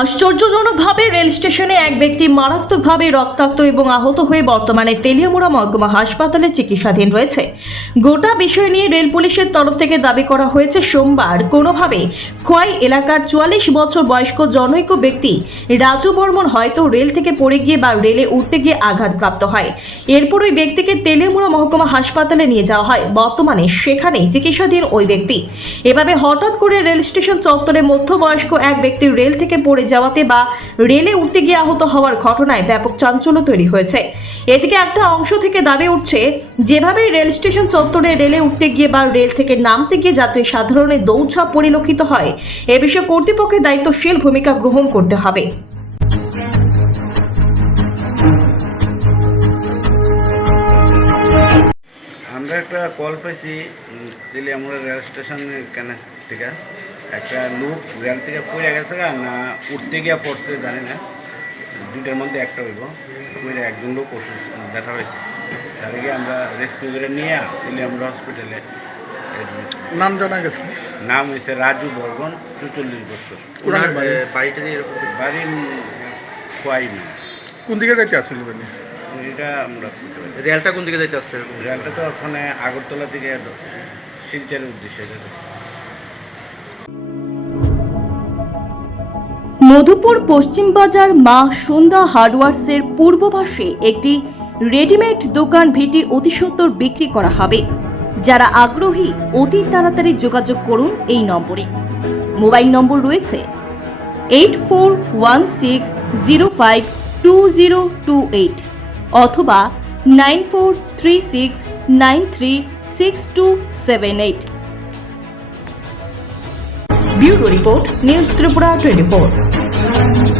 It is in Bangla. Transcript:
আশ্চর্যজনকভাবে রেল স্টেশনে এক ব্যক্তি মারাত্মকভাবে রক্তাক্ত এবং আহত হয়ে বর্তমানে তেলিয়ামুড়া মহকুমা হাসপাতালে চিকিৎসাধীন রয়েছে। গোটা বিষয় নিয়ে রেল পুলিশের তরফ থেকে দাবি করা হয়েছে, সোমবার কোনোভাবে খোয়াই এলাকার চুয়াল্লিশ বছর বয়স্ক জনৈক ব্যক্তি রাজু বর্মন হয়তো রেল থেকে পড়ে গিয়ে বা রেলে উঠতে গিয়ে আঘাতপ্রাপ্ত হয়। এরপর ওই ব্যক্তিকে তেলিয়ামুড়া মহকুমা হাসপাতালে নিয়ে যাওয়া হয়। বর্তমানে সেখানেই চিকিৎসাধীন ওই ব্যক্তি। এভাবে হঠাৎ করে রেল স্টেশন চত্বরে মধ্যবয়স্ক এক ব্যক্তি রেল থেকে পড়ে যাওয়াতে বা রেলে উঠতে গিয়ে আহত হওয়ার ঘটনায় ব্যাপক চাঞ্চল্য তৈরি হয়েছে। এদিকে একটা অংশ থেকে দাবি উঠছে যেভাবে রেল স্টেশন চত্বরে রেলে উঠতে গিয়ে বা রেল থেকে নামতে গিয়ে যাত্রী সাধারণের দৌড়ঝাঁপ পরিলক্ষিত হয়, এ বিষয়ে কর্তৃপক্ষের দায়িত্বশীল ভূমিকা গ্রহণ করতে হবে। আমরা একটা কল পাইছি দিল্লি আমরা রেল স্টেশনে কেন থেকে? একটা লোক রেল থেকে পড়ে গেছে গা না উঠতে গিয়ে পড়ছে জানি না। দুইটার মধ্যে একটা হইব। পড়ে একজন লোক ওষুধ ব্যথা হয়েছে। তাহলে গিয়ে আমরা রেস্কিউ করে নিয়ে দিল্লি আমরা হসপিটালে নাম জানা গেছে? নাম হয়েছে রাজু বর্মন চুচল্লিশ বছর? বাড়িটা দিয়ে এরকম বাড়ি খোয়াই না। কোন দিকে যাইতে আসছিল এটা আমরা রেলটা কোন দিকে যাইতে আসছে রেলটা তো ওখানে আগরতলা থেকে শিলচরের উদ্দেশ্যে যেতেছে মধুপুর পশ্চিম বাজার মা সন্ধ্যা হার্ডওয়ার্সের পূর্ব পাশে একটি রেডিমেড দোকান ভিটি অতি সত্বর বিক্রি করা হবে। যারা আগ্রহী, অতি তাড়াতাড়ি যোগাযোগ করুন এই নম্বরে। মোবাইল নম্বর রয়েছে eight four one six zero five two zero two eight অথবা nine four three six nine three six two seven eight bureau report news Tripura twenty four Thank you.